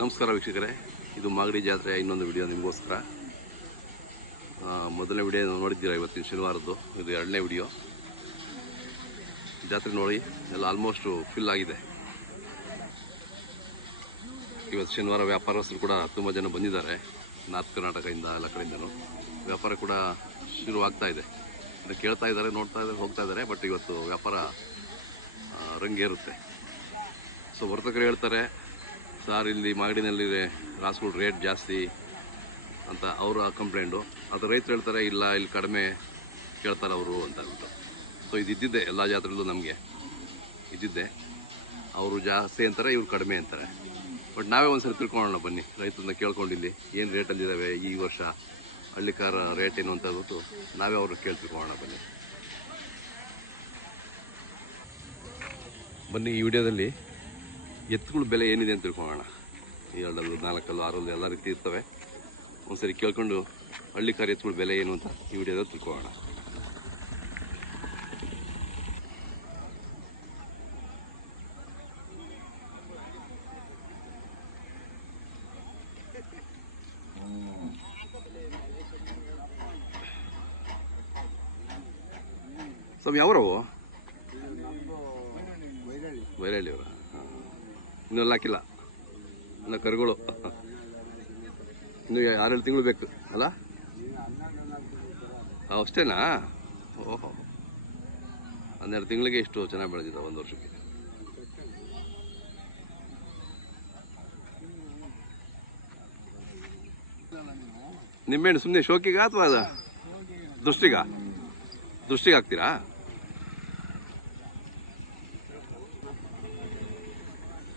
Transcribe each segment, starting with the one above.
ನಮಸ್ಕಾರ ವೀಕ್ಷಕರೇ, ಇದು ಮಾಗಡಿ ಜಾತ್ರೆಯ ಇನ್ನೊಂದು ವಿಡಿಯೋ ನಿಮಗೋಸ್ಕರ. ಮೊದಲನೇ ವಿಡಿಯೋ ನೋಡಿದ್ದೀರಾ, ಇವತ್ತಿನ ಶನಿವಾರದ್ದು. ಇದು ಎರಡನೇ ವಿಡಿಯೋ. ಜಾತ್ರೆ ನೋಡಿ ಎಲ್ಲ ಆಲ್ಮೋಸ್ಟ್ ಫಿಲ್ ಆಗಿದೆ. ಇವತ್ತು ಶನಿವಾರ ವ್ಯಾಪಾರಸ್ಥರು ಕೂಡ ತುಂಬ ಜನ ಬಂದಿದ್ದಾರೆ, ನಾರ್ತ್ ಕರ್ನಾಟಕದಿಂದ ಎಲ್ಲ ಕಡೆಯಿಂದನೂ. ವ್ಯಾಪಾರ ಕೂಡ ಶುರುವಾಗ್ತಾ ಇದೆ. ಕೇಳ್ತಾ ಇದ್ದಾರೆ, ನೋಡ್ತಾ ಇದ್ದಾರೆ, ಹೋಗ್ತಾ ಇದ್ದಾರೆ. ಬಟ್ ಇವತ್ತು ವ್ಯಾಪಾರ ರಂಗೇರುತ್ತೆ. ಸೊ ವರ್ತಕರು ಹೇಳ್ತಾರೆ, ಸರ್ ಇಲ್ಲಿ ಮಾಗಡಿನಲ್ಲಿ ರಾಸುಗಳು ರೇಟ್ ಜಾಸ್ತಿ ಅಂತ ಅವರ ಕಂಪ್ಲೇಂಟು. ಅದು ರೈತರು ಹೇಳ್ತಾರೆ, ಇಲ್ಲ ಇಲ್ಲಿ ಕಡಿಮೆ ಕೇಳ್ತಾರೆ ಅವರು ಅಂತ ಹೇಳ್ಬಿಟ್ಟು. ಸೊ ಇದ್ದಿದ್ದೆ ಎಲ್ಲ ಜಾತ್ರೆಯಲ್ಲೂ ನಮಗೆ ಇದ್ದಿದ್ದೆ. ಅವರು ಜಾಸ್ತಿ ಅಂತಾರೆ, ಇವ್ರು ಕಡಿಮೆ ಅಂತಾರೆ. ಬಟ್ ನಾವೇ ಒಂದ್ಸರಿ ತಿಳ್ಕೊಳ್ಳೋಣ ಬನ್ನಿ, ರೈತರನ್ನ ಕೇಳ್ಕೊಂಡು ಇಲ್ಲಿ ಏನು ರೇಟಲ್ಲಿದ್ದಾವೆ ಈ ವರ್ಷ, ಹಳ್ಳಿಕಾರ ರೇಟ್ ಏನು ಅಂತ ಹೇಳ್ಬಿಟ್ಟು ನಾವೇ ಅವ್ರನ್ನ ತಿಳ್ಕೊಳ್ಳೋಣ ಬನ್ನಿ. ಈ ವಿಡಿಯೋದಲ್ಲಿ ಎತ್ತುಗಳ ಬೆಲೆ ಏನಿದೆ ಅಂತ ತಿಳ್ಕೊಳ್ಳೋಣ. 2, 4, 6 ಎಲ್ಲ ರೀತಿ ಇರ್ತವೆ. ಒಂದ್ಸರಿ ಕೇಳ್ಕೊಂಡು ಹಳ್ಳಿಕಾರ ಎತ್ತುಗಳ ಬೆಲೆ ಏನು ಅಂತ ಈ ವಿಡಿಯೋದಲ್ಲಿ ತಿಳ್ಕೊಳ್ಳೋಣ. ಸ್ವಾಮಿ ಯಾವ್ರವು? ವೈರಳ್ಳಿ ಅವರು. ಇನ್ನೆಲ್ಲ ಹಾಕಿಲ್ಲ, ಇನ್ನು ಕರುಗಳು. ಇನ್ನು 6-7 ತಿಂಗಳು ಬೇಕು ಅಲ್ಲ? ಅಷ್ಟೇನಾ? ಓಹೋ, 12 ತಿಂಗಳಿಗೆ ಇಷ್ಟು ಚೆನ್ನಾಗಿ ಬೆಳೆದಿದ್ದಾವೆ 1 ವರ್ಷಕ್ಕೆ. ನಿಂಬೆಹಣ್ಣು ಸುಮ್ಮನೆ ಶೋಕಿಗ ಅಥವಾ ದೃಷ್ಟಿಗೆ ಹಾಕ್ತೀರಾ?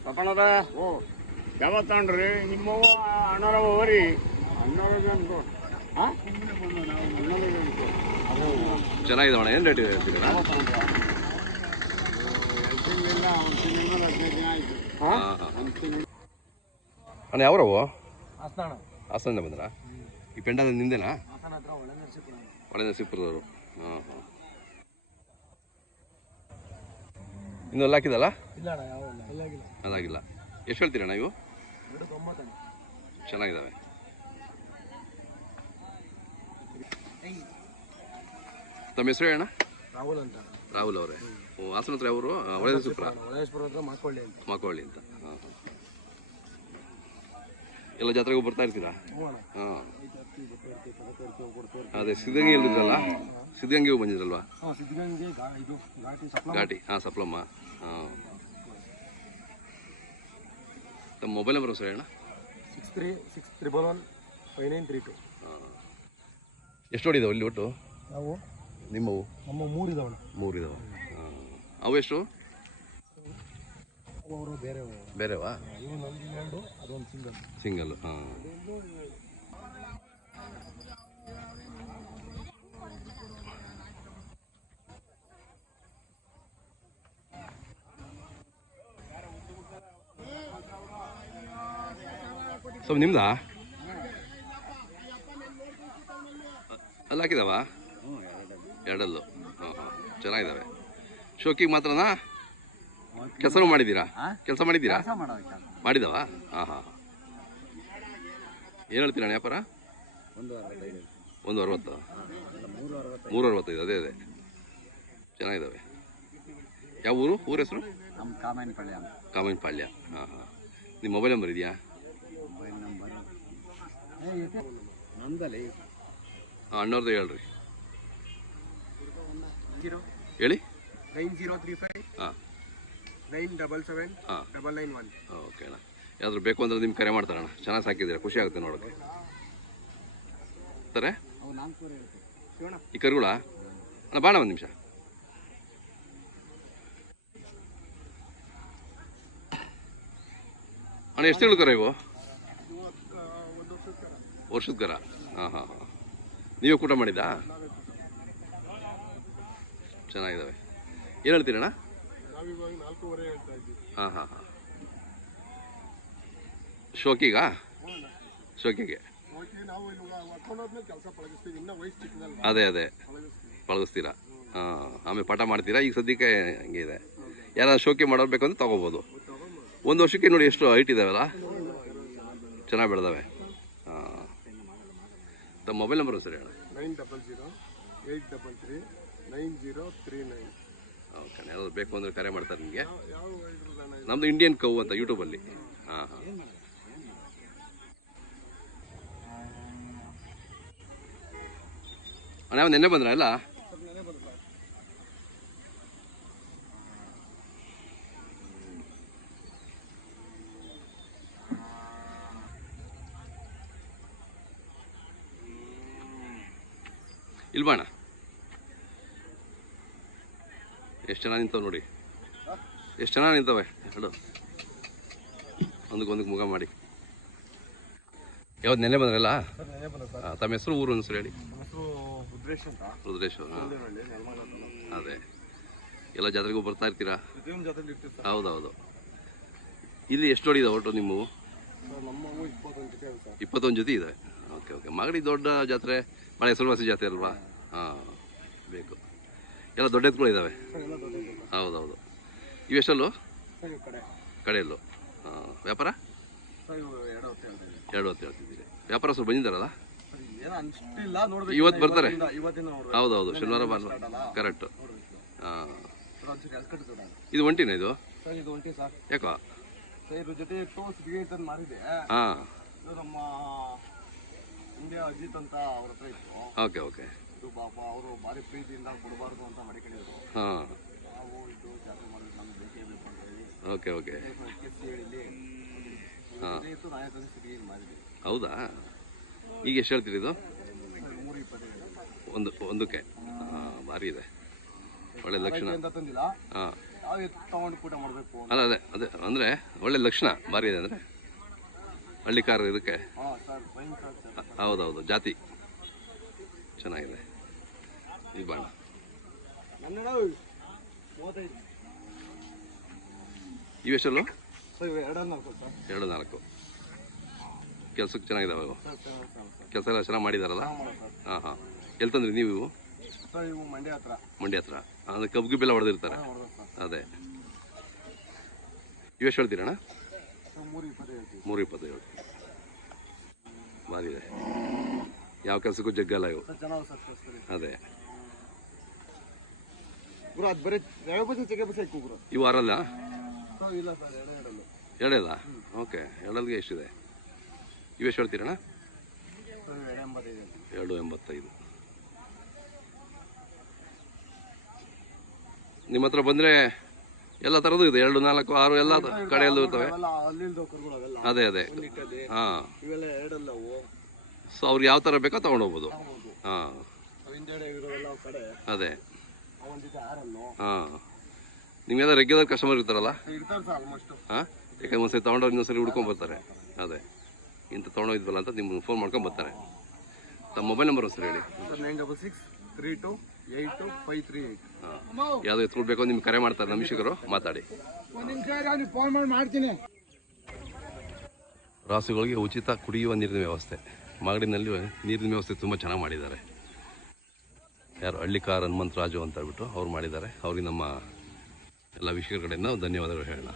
ಪಪ್ಪಣದ ಯಾವತ್ತು ತಗೊಂಡ್ರಿ ನಿಮ್ಮವ್ವ ಅಣ್ಣರವ ಹೋರಿ ಚೆನ್ನಾಗಿದ್ದಾವಣ. ಏನು ರೇಟ್ ಹೇಳ್ತೀರಾ? ಅಣ್ಣ ಯಾವ್ರವು? ಹಾಸನ ಬಂದ್ರ? ಈ ಪೆಂಡ ನಿಂದೇನಾ? ಒಳ್ಳೆ ನರಸೀಪುರದವರು. ಹಾಂ ಹಾಂ. ಇನ್ನೆಲ್ಲ ಹಾಕಿದಲ್ಲ? ಅದಾಗಿಲ್ಲ. ಎಷ್ಟು ಹೇಳ್ತೀರಣ್ಣ ಇವು? ಚೆನ್ನಾಗಿದ್ದಾವೆ. ತಮ್ಮ ಹೆಸರು ಹೇಳಣ್ಣ? ರಾಹುಲ್ ಅಂತ. ರಾಹುಲ್ ಅವರೇ. ಹಾಸನ ಹತ್ರ ಅವರು? ಒಳ್ಳೆಸೂಪುರ ಮಾಕೋಳ್ಳಿ ಅಂತ. ಹಾಂ ಹಾಂ. ಎಲ್ಲ ಜಾತ್ರೆಗೂ ಬರ್ತಾ ಇರ್ತೀರಾ? ಹಾಂ. ಅದೇ ಸಿದ್ಧಗಂಗೆ ಇಲ್ದಿದ್ರಲ್ಲ, ಸಿದ್ಧಗಂಗೆಗೂ ಬಂದಿದ್ರಲ್ವಾ? ಘಾಟಿ. ಹಾಂ, ಸಪ್ಲಮ್ಮ. ಹಾಂ. ತಮ್ಮ ಮೊಬೈಲ್ ನಂಬರ್ ಸರ್ ಹೇಳಣ್ಣ? 63611592. ಹಾಂ. ಎಷ್ಟು ಹೊಡಿದಾವೆ ಇಲ್ಲಿ ಒಟ್ಟು? ನಾವು ನಿಮ್ಮವು? ನಮ್ಮ 3 ಇದಾವೆ. 3 ಇದಾವೆ. ಹಾಂ. ಅವು ಎಷ್ಟು? ಅವರು ಬೇರೆವಾ? ಅದೊಂದು ಸಿಂಗಲ್. ಹಾಂ. ಸೊ ನಿಮ್ದಾ? ಅಲ್ಲಿ ಹಾಕಿದಾವ? ಎರಡಲ್ಲು. ಹಾಂ ಹಾಂ, ಚೆನ್ನಾಗಿದ್ದಾವೆ. ಶೋಕಿಗೆ ಮಾತ್ರನಾ? ಕೆಲಸನೂ ಮಾಡಿದ್ದೀರಾ? ಕೆಲಸ ಮಾಡಿದ್ದೀರಾ? ಮಾಡಿದವಾ? ಹಾಂ ಹಾಂ. ಏನು ಹೇಳ್ತೀರಾ ವ್ಯಾಪಾರ? 160. 365. ಅದೇ ಚೆನ್ನಾಗಿದ್ದಾವೆ. ಯಾವ ಊರು? ಊರ ಹೆಸರು? ಕಾಮನಪಾಳ್ಯ. ಹಾಂ ಹಾಂ. ನಿಮ್ಮ ಮೊಬೈಲ್ ನಂಬರ್ ಇದೆಯಾ? ಹಾಂ, ಅಣ್ಣವ್ರದ್ದು ಹೇಳ್ರಿ. ಹೇಳಿ. 9035. ಹಾಂ, 977 ಹಾಂ, 991. ಓಕೆ ಅಣ್ಣ. ಯಾವ್ದಾದ್ರು ಬೇಕು ಅಂದ್ರೆ ನಿಮ್ಗೆ ಕರೆ ಮಾಡ್ತಾರಣ್ಣ. ಚೆನ್ನಾಗಿ ಸಾಕಿದ್ದೀರಾ, ಖುಷಿ ಆಗುತ್ತೆ ನೋಡೋಕ್ಕೆ. ಸರ ಈ ಕರುಗಳ ಅಣ್ಣ ಬಾಣ ಒಂದು ನಿಮಿಷ. ಅಣ್ಣ ಎಷ್ಟು ತಿಂಗಳು ಕರ ಇವು? ವರ್ಷದ ಕರ. ಹಾಂ ಹಾಂ ಹಾಂ. ನೀವೇ ಕೂಟ ಮಾಡಿದ್ದಾ? ಚೆನ್ನಾಗಿದ್ದಾವೆ. ಏನು ಹೇಳ್ತೀರಣ್ಣ? ಹಾಂ ಹಾಂ ಹಾಂ. ಶೋಕಿಗೆ ಅದೇ ಪಳಗಿಸ್ತೀರಾ? ಹಾಂ. ಆಮೇಲೆ ಪಾಠ ಮಾಡ್ತೀರಾ? ಈಗ ಸದ್ಯಕ್ಕೆ ಹಂಗೆ ಇದೆ. ಯಾರು ಶೋಕಿ ಮಾಡೋರು ಬೇಕಂದ್ರೆ ತೊಗೋಬೋದು. 1 ವರ್ಷಕ್ಕೆ ನೋಡಿ ಎಷ್ಟು ಹೈಟ್ ಇದಾವಲ್ಲ. ಚೆನ್ನಾಗಿ ಬೆಳೆದವೆ. ಹಾಂ, ತಮ್ಮ ಮೊಬೈಲ್ ನಂಬರ್ ಸರಿ ಹೇಳ. 9008339039. ಓಕೆ, ಏನಾದ್ರು ಬೇಕು ಅಂದರೆ ಕರೆ ಮಾಡ್ತಾರೆ ನಿಮಗೆ. ನಮ್ಮದು ಇಂಡಿಯನ್ ಕೌ ಅಂತ ಯೂಟ್ಯೂಬಲ್ಲಿ. ಹಾಂ ಹಾಂ. ಅಣ್ಣ ನೆನ್ನೆ ಬಂದ್ರ ಅಲ್ಲ? ಇಲ್ಬಾಣ ಎಷ್ಟು ಜನ ನಿಂತವೆ ನೋಡಿ, ಎಷ್ಟು ಜನ ನಿಂತವೆ ಹೇಳು. ಒಂದಕ್ಕೆ ಮುಗ ಮಾಡಿ. ಯಾವ್ದು ನೆನ್ನೆ ಬಂದ್ರಲ್ಲ? ತಮ್ಮ ಹೆಸರು ಊರು ಹೆಸರು ಹೇಳಿ. ರುದ್ರೇಶ್. ಅದೇ, ಎಲ್ಲ ಜಾತ್ರೆಗೂ ಬರ್ತಾ ಇರ್ತೀರಾ? ಹೌದೌದು. ಇಲ್ಲಿ ಎಷ್ಟು ಜೋಡಿ ಇದಾವೆ ಒಟ್ಟು ನಿಮ್ಮವು? 21 ಜೊತೆ ಇದೆ. Okay okay. ಮಾಗಡಿ ದೊಡ್ಡ ಜಾತ್ರೆ, ಭಾಳ ಹೆಸರುವಾಸಿ ಜಾತ್ರೆ ಅಲ್ವಾ? ಹಾಂ, ಬೇಕು. ಎಲ್ಲ ದೊಡ್ಡ ಎತ್ತುಗಳು ಇದ್ದಾವೆ. ಹೌದೌದು. ಇವೆಷ್ಟಲ್ಲೂ? ಕಡೆಯಲ್ಲೂ. ಹಾಂ, ವ್ಯಾಪಾರ 2 ಹೊತ್ತು ಹೇಳ್ತಿದ್ದೀರಿ. ವ್ಯಾಪಾರಸ್ಥರು ಬಂದಿದ್ದಾರಲ್ಲ? ಇವತ್ತು ಬರ್ತಾರೆ. ಹೌದೌದು, ಶನಿವಾರ ಭಾನುವಾರ. ಕರೆಕ್ಟು. ಹಾಂ, ಇದು ಒಂಟಿನ ಇದು? ಯಾಕೋ? ಹಾಂ, ಓಕೆ ಓಕೆ. ಅವರು ಭಾರಿ ಪ್ರೀತಿಯಿಂದ ಕೊಡಬಾರ್ದು ಅಂತ ಮಾಡಿಕೊಂಡಿದ್ರು. ಹಾಂ, ನಾವು ಇದು ಜಾತ್ರೆ ಮಾಡಿದ್ರೆ ನಮ್ಗೆ ಬೇಕೇ ಬೇಕು ಅಂತ ಹೇಳಿ ಓಕೆ ಓಕೆ. ಹಾಂ, ಮಾಡಿದ್ವಿ. ಹೌದಾ? ಈಗ ಎಷ್ಟು ಹೇಳ್ತೀರಿ ಇದು? 325 ಒಂದಕ್ಕೆ. ಹಾಂ, ಭಾರಿ ಇದೆ, ಒಳ್ಳೆ ಲಕ್ಷಣ. ಹಾಂ, ತಗೊಂಡು ಕೂಟ ಮಾಡಬೇಕು. ಅಲ್ಲ ಅದೇ ಅದೇ ಅಂದರೆ ಒಳ್ಳೆ ಲಕ್ಷಣ ಭಾರಿ ಇದೆ. ಅಂದರೆ ಹಳ್ಳಿಕಾರ ಇದಕ್ಕೆ. ಹೌದೌದು, ಜಾತಿ ಚೆನ್ನಾಗಿದೆ. ಈ ಬಾಣ ಇವೆಷ್ಟಲ್ಲೂ? 2-4. ಕೆಲ್ಸಕ್ಕೆ ಚೆನ್ನಾಗಿದ್ದಾವೆ ಅವು. ಕೆಲಸ ಎಲ್ಲ ಚೆನ್ನಾಗಿ ಮಾಡಿದಾರಲ್ಲ? ಹಾಂ ಹಾಂ. ಎಲ್ಲಿ ತಂದ್ರಿ ನೀವು ಇವು? ಮಂಡ್ಯ ಹತ್ರ. ಅಂದರೆ ಕಬ್ಬಿಗೆ ಬೆಲ್ಲ ಹೊಡೆದಿರ್ತಾರೆ. ಅದೇ. ಇವೆಷ್ಟು ಹೇಳ್ತೀರಣ್ಣ? 327. ಭಾರಿ ಇದೆ, ಯಾವ ಕೆಲಸಕ್ಕೂ ಜಗ್ಗಲ್ಲ ಇವು. ಅದೇ, ಇವು ಆರಲ್ಲ? ಎರಡಲ್ಲ? ಓಕೆ. ಎರಡಲ್ಗೆ ಎಷ್ಟಿದೆ? ಇವೆಷ್ಟು ಹೇಳ್ತೀರಣ್ಣ? 285. ನಿಮ್ಮ ಹತ್ರ ಬಂದರೆ ಎಲ್ಲ ಥರದ್ದು ಇದೆ. 2, 4, 6 ಎಲ್ಲ ಕಡೆಯಲ್ಲೂ ಇರ್ತವೆ. ಅದೇ ಅದೇ. ಹಾಂ, ಸೊ ಅವ್ರಿಗೆ ಯಾವ ಥರ ಬೇಕೋ ತೊಗೊಂಡೋಗ್ಬೋದು. ಹಾಂ, ಅದೇ. ಹಾಂ, ನಿಮ್ಗೆಲ್ಲ ರೆಗ್ಯುಲರ್ ಕಸ್ಟಮರ್ ಇರ್ತಾರಲ್ಲ? ಹಾಂ, ಯಾಕಂದ್ರೆ ಒಂದ್ಸರಿ ತೊಗೊಂಡವ್ರು ಇನ್ನೊಂದ್ಸರಿ ಹುಡ್ಕೊಂಡ್ ಬರ್ತಾರೆ. ಅದೇ, ಇಂಥ ತೊಗೊಂಡೋಗಿದ್ವಲ್ಲ ಅಂತ ನಿಮ್ಗೆ ಫೋನ್ ಮಾಡ್ಕೊಂಡು ಬರ್ತಾರೆ. ತಮ್ಮ ಮೊಬೈಲ್ ನಂಬರ್ ಸರ್ ಹೇಳಿ. 9662828538. ಹಾಂ, ಯಾವುದೋ ಎತ್ಕೊಳ್ಬೇಕು ನಿಮ್ಗೆ ಕರೆ ಮಾಡ್ತಾರೆ ನಮ್ಮ ಶಿಕ್ಷಕರು, ಮಾತಾಡಿ. ರಾಸುಗಳಿಗೆ ಉಚಿತ ಕುಡಿಯುವ ನೀರಿನ ವ್ಯವಸ್ಥೆ. ಮಾಗಡಿನಲ್ಲಿ ನೀರಿನ ವ್ಯವಸ್ಥೆ ತುಂಬ ಚೆನ್ನಾಗಿ ಮಾಡಿದ್ದಾರೆ. ಯಾರು ಹಳ್ಳಿಕಾರ್ ಹನುಮಂತರಾಜು ಅಂತ ಹೇಳ್ಬಿಟ್ಟು ಅವ್ರು ಮಾಡಿದ್ದಾರೆ. ಅವ್ರಿಗೆ ನಮ್ಮ ಎಲ್ಲ ವೀಕ್ಷಕರ ಕಡೆಯಿಂದ ಧನ್ಯವಾದಗಳು ಹೇಳೋಣ.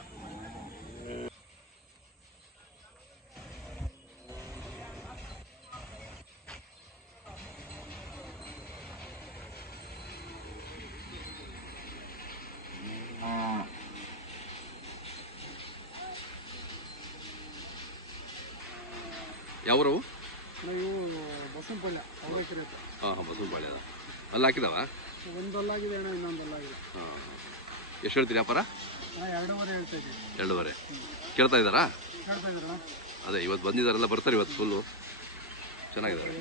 ಯಾವ್ರವು? ಬಸವನಪಳ್ಳಿ. ಹಾಂ, ಬಸವನಪಳ್ಳಿ ಅದ. ಅಲ್ಲಿ ಹಾಕಿದಾವ? ಒಂದಲ್ಲಾಗಿದೆ ಅಣ್ಣ, ಇನ್ನೊಂದಲ್ಲಾಗಿಲ್ಲ. ಹಾಂ, ಎಷ್ಟು ಹೇಳ್ತೀರಿ ವ್ಯಾಪಾರ? 2.5 ಹೇಳ್ತಾ ಇದ್ದೀವಿ. 2.5 ಕೇಳ್ತಾ ಇದ್ದಾರಾ? ಹೇಳ್ತಾ ಇದ್ದಾರಣ್ಣ. ಅದೇ, ಇವತ್ತು ಬಂದಿದ್ದಾರೆಲ್ಲ, ಬರ್ತಾರೆ ಇವತ್ತು ಫುಲ್ಲು ಚೆನ್ನಾಗಿದ್ದಾರೆ.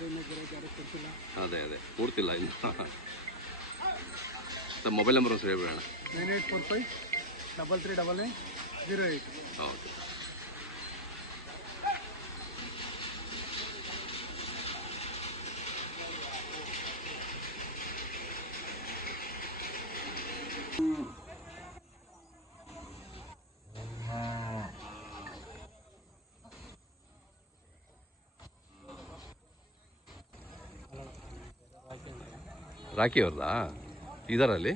ಅದೇ ಅದೇ, ಕೂಡ್ತಿಲ್ಲ ಇನ್ನು. ತಮ್ಮ ಮೊಬೈಲ್ ನಂಬರ್ ಸರಿ ಹೇಳ್ಬೇಡ. 9845339908. ಓಕೆ. ರಾಕಿ ಅವ್ರದಾ? ಇದರಲ್ಲಿ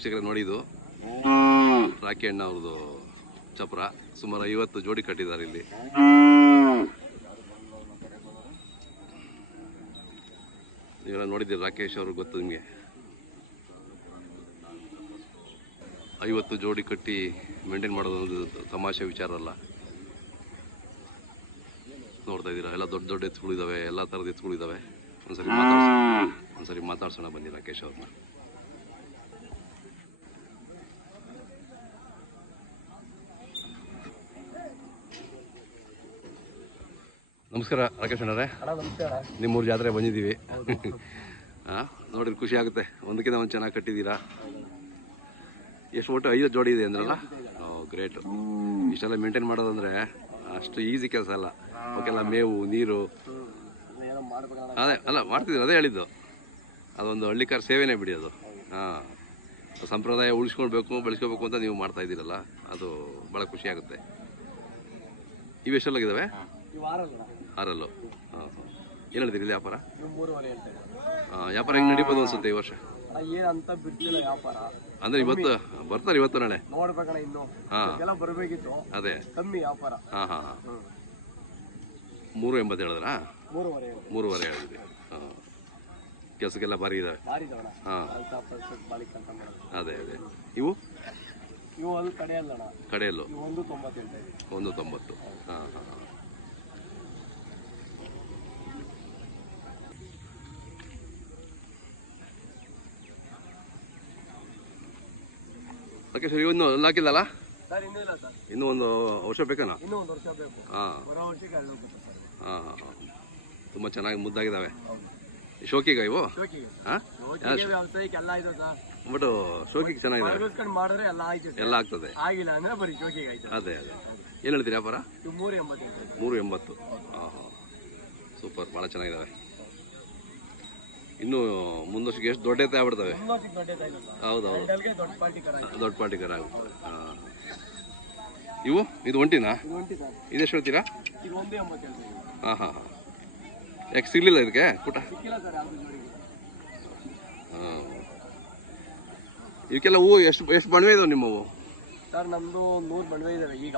ವೀಕ್ಷಕರೇ ನೋಡಿದ್ದು ರಾಕಿ ಅಣ್ಣ ಅವ್ರದ್ದು ಚಪ್ರ. ಸುಮಾರು 50 ಜೋಡಿ ಕಟ್ಟಿದ್ದಾರೆ ಇಲ್ಲಿ. ನೀವೆಲ್ಲ ನೋಡಿದ್ದೀರಿ, ರಾಕೇಶ್ ಅವ್ರಿಗೆ ಗೊತ್ತು ನಿಮಗೆ. 50 ಜೋಡಿ ಕಟ್ಟಿ ಮೇಂಟೈನ್ ಮಾಡೋದೊಂದು ತಮಾಷೆ ವಿಚಾರ ಅಲ್ಲ. ನೋಡ್ತಾ ಇದ್ದೀರಾ, ಎಲ್ಲ ದೊಡ್ಡ ದೊಡ್ಡ ಎತ್ತುಗಳಿದ್ದಾವೆ, ಎಲ್ಲ ಥರದ ಎತ್ತುಗಳಿದ್ದಾವೆ. ಒಂದ್ಸರಿ ಮಾತಾಡ್ಸೋಣ ಬನ್ನಿ ರಾಕೇಶ್ ಅವ್ರನ್ನ. ನಮಸ್ಕಾರ ರಾಕೇಶ್ ಅಣ್ಣರೇ, ನಿಮ್ಮೂರು ಜಾತ್ರೆ ಬಂದಿದ್ದೀವಿ. ಹಾಂ, ನೋಡಿದ್ರೆ ಖುಷಿ ಆಗುತ್ತೆ. ಒಂದಕ್ಕಿಂತ ಒಂದು ಚೆನ್ನಾಗಿ ಕಟ್ಟಿದ್ದೀರಾ. ಎಷ್ಟು ಒಟ್ಟು 5 ಜೋಡಿ ಇದೆ ಅಂದ್ರಲ್ಲ? ಗ್ರೇಟ್. ಇಷ್ಟೆಲ್ಲ ಮೇಂಟೈನ್ ಮಾಡೋದಂದ್ರೆ ಅಷ್ಟು ಈಸಿ ಕೆಲಸ ಅಲ್ಲ. ಅವಕ್ಕೆಲ್ಲ ಮೇವು, ನೀರು, ಅದೇ ಅಲ್ಲ ಮಾಡ್ತಿದ್ದೀರ, ಅದೇ ಹೇಳಿದ್ದು. ಅದೊಂದು ಹಳ್ಳಿಕಾರ ಸೇವೆನೇ ಬಿಡಿ ಅದು. ಹಾಂ, ಸಂಪ್ರದಾಯ ಉಳಿಸ್ಕೊಳ್ಬೇಕು, ಬೆಳೆಸ್ಕೋಬೇಕು ಅಂತ ನೀವು ಮಾಡ್ತಾ ಇದ್ದೀರಲ್ಲ, ಅದು ಭಾಳ ಖುಷಿ ಆಗುತ್ತೆ. ಇವೆಷ್ಟೆಲ್ಲಾಗಿದ್ದಾವೆ? 6. ಹಾಂ ಹಾಂ. ಏನು ಹೇಳ್ತೀರಿ ಇಲ್ಲಿ ವ್ಯಾಪಾರ? ವ್ಯಾಪಾರ ಹೆಂಗೆ ನಡೀಬೋದು ಅನ್ಸುತ್ತೆ ಈ ವರ್ಷ? ಏನಂತ ಬಿಡ್ತಿಲ್ಲ ವ್ಯಾಪಾರ. ಅಂದ್ರೆ ಇವತ್ತು ಬರ್ತಾರೆ, ಇವತ್ತು ನಾಳೆ ನೋಡ್ಬೇಕಣ್ಣ. ಇನ್ನು ಎಲ್ಲ ಬರ್ಬೇಕಿತ್ತು, ಅದೇ ಕಮ್ಮಿ ವ್ಯಾಪಾರ. ಹಾಂ ಹಾಂ ಹಾಂ. 3.80 ಹೇಳಿದ್ರಾ? 3.5 ಹೇಳಿದ್ರಿ. ಹಾಂ, ಕೆಲಸಕ್ಕೆಲ್ಲ ಭಾರಿ ಇದಾವೆ. ಹಾಂ, ಅದೇ ಅದೇ. ಇವು ಅದು ಕಡೆಯಲ್ಲಣ್ಣ, ಕಡೆಯಲ್ಲೂ 1.90. 1.90. ಹಾಂ ಹಾಂ ಹಾಂ. ರಾಕೇಶ್ ಇನ್ನೂ ಹಾಕಿಲ್ಲಲ್ಲ? ಸರ್ ಇನ್ನೂ ಇಲ್ಲ ಸರ್, ಇನ್ನೂ ಒಂದು ವರ್ಷ ಬೇಕಣ್ಣ? ಇನ್ನೂ 1 ವರ್ಷ ಬೇಕು. ಹಾಂ ಬರೋ ವರ್ಷಕ್ಕೆ 2 ಹೋಗುತ್ತೆ ಸರ್. ಹಾಂ ಹಾಂ ಹಾಂ. ತುಂಬ ಚೆನ್ನಾಗಿ ಮುದ್ದಾಗಿದ್ದಾವೆ. ಶೋಕಿಗ ಇವು? ಶೋಕಿಗೆ ಹಾಂ, ವ್ಯವಸಾಯಕ್ಕೆ ಎಲ್ಲ ಆಯ್ತು ಸರ್. ಬಟ್ ಶೋಕಿಗೆ ಚೆನ್ನಾಗಿದ್ದಾವೆ. ಮಾಡ್ಕೊಂಡು ಮಾಡಿದ್ರೆ ಎಲ್ಲ ಆಯ್ತು, ಎಲ್ಲ ಆಗ್ತದೆ. ಆಗಿಲ್ಲ ಅಂದ್ರೆ ಬರೀ ಶೋಕಿಗೆ ಆಯ್ತು. ಅದೇ ಅದೇ. ಏನು ಹೇಳ್ತೀರಿ ವ್ಯಾಪಾರ? 3.80. 3.80. ಹಾಂ ಹಾಂ, ಸೂಪರ್, ಭಾಳ ಚೆನ್ನಾಗಿದ್ದಾವೆ. ಇನ್ನು ಮುಂದೊತ್ತಿಗೆ ಎಷ್ಟು ದೊಡ್ಡ ಎತ್ತೆ ಆಗ್ಬಿಡ್ತವೆ. ಹೌದೌದು, ದೊಡ್ಡ ಪಾರ್ಟಿಕರ್ ಆಗುತ್ತೆ. ಹಾಂ, ಇವು ಇದು ಒಂಟಿನಾ? ಇದೆಷ್ಟು ಹೇಳ್ತೀರಾ? ಹಾಂ ಹಾಂ ಹಾಂ. ಯಾಕೆ ಸಿಗ್ಲಿಲ್ಲ ಇದಕ್ಕೆ ಪುಟ? ಹಾಂ, ಇವಕ್ಕೆಲ್ಲ ಹೂವು ಎಷ್ಟು ಬಣ್ವೆ ಇದಾವೆ ನಿಮ್ಮವು? ಸರ್ ನಮ್ದು 100 ಬಣ್ವೆ ಇದಾವೆ ಈಗ.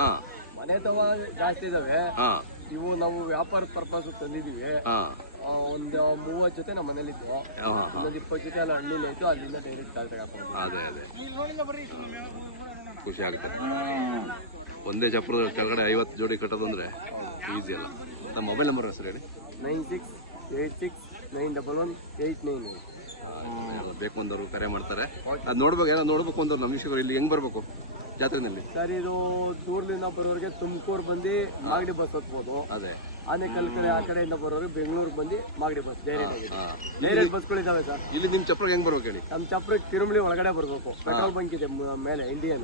ಹಾಂ, ಮನೆ ತವ ಜಾಸ್ತಿ ಇದಾವೆ. ಹಾಂ, ಇವು ನಾವು ವ್ಯಾಪಾರ ಪರ್ಪಸ್ ತಂದಿದೀವಿ. ಹಾಂ, ಒಂದು 30 ಜೊತೆ ನಮ್ಮ ಮನೇಲಿದ್ದು, ಇನ್ನೊಂದು 20 ಜೊತೆ ಎಲ್ಲ ಹಳ್ಳಿಲಿ ಆಯ್ತು. ಅಲ್ಲಿಂದ ಡೈರೆಕ್ಟ್ ಜಾತ್ರೆಗೆ ಹಾಕೊಂಡು. ಅದೇ ಅದೇ, ಖುಷಿ ಆಗುತ್ತೆ. ಒಂದೇ ಚಪ್ರದ ಕೆಳಗಡೆ 50 ಜೋಡಿ ಕಟ್ಟೋದಂದ್ರೆ ಈಸಿ ಅಲ್ಲ. ನಮ್ಮ ಮೊಬೈಲ್ ನಂಬರ್ ಹೆಸರು ಹೇಳಿ. 9686911899. ಬೇಕು ಅಂದವರು ಕರೆ ಮಾಡ್ತಾರೆ. ಅದು ನೋಡ್ಬೇಕು, ಏನೋ ನೋಡ್ಬೇಕು ಅಂದವ್ರು ನಮ್ಮ ವಿಷಯಗಳು ಇಲ್ಲಿ ಹೆಂಗೆ ಬರಬೇಕು ಜಾತ್ರೆನಲ್ಲಿ? ಸರ್ ಇದು ದೂರದಿಂದ ಬರೋರಿಗೆ ತುಮಕೂರು ಬಂದು ಮಾಗಡಿ ಬಸ್ ಹತ್ಬೋದು. ಅದೇ, ಆನೇಕಲ್ ಕಡೆ ಆ ಕಡೆಯಿಂದ ಬರೋರಿಗೆ ಬೆಂಗಳೂರಿಗೆ ಬಂದು ಮಾಗಡಿ ಬಸ್ ಡೈರೆಕ್ಟ್ ಬಸ್ಗಳಿದಾವೆ ಸರ್. ಇಲ್ಲಿ ನಿಮ್ಮ ಚಪ್ರಗೆ ಹೆಂಗೆ ಬರ್ಬೇಕು ಹೇಳಿ? ನಮ್ಮ ಚಪ್ರಕ್ಕೆ ತಿರುಮಲಿ ಒಳಗಡೆ ಬರಬೇಕು. ಪೆಟ್ರೋಲ್ ಬಂಕ್ ಇದೆ ಮೇಲೆ, ಇಂಡಿಯನ್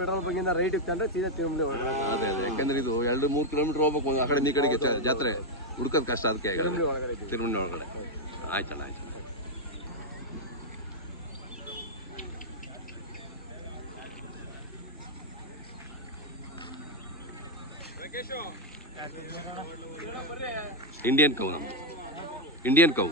ಪೆಟ್ರೋಲ್ ಬಂಕ್ ಇಂದ ರೈಟ್ ಇತ್ತಂದ್ರೆ ಸೀದಾ ತಿರುಮಲಿ ಒಳಗಡೆ. ಅದೇ ಅದೇ, ಯಾಕಂದ್ರೆ ಇದು 2-3 ಕಿಲೋಮೀಟರ್ ಹೋಗ್ಬೇಕು ಆ ಕಡೆ ಈ ಕಡೆಗೆ ಜಾತ್ರೆ ಹುಡ್ಕೋದು ಕಷ್ಟ. ಅದಕ್ಕೆ ತಿರುಮಲಿ ಒಳಗಡೆ. ತಿರುಮಲಿ ಒಳಗಡೆ. ಆಯ್ತಣ್ಣ, ಆಯ್ತಣ್ಣ. ಇಂಡಿಯನ್ ಕೌ, ನಮ್ದು ಇಂಡಿಯನ್ ಕೌ.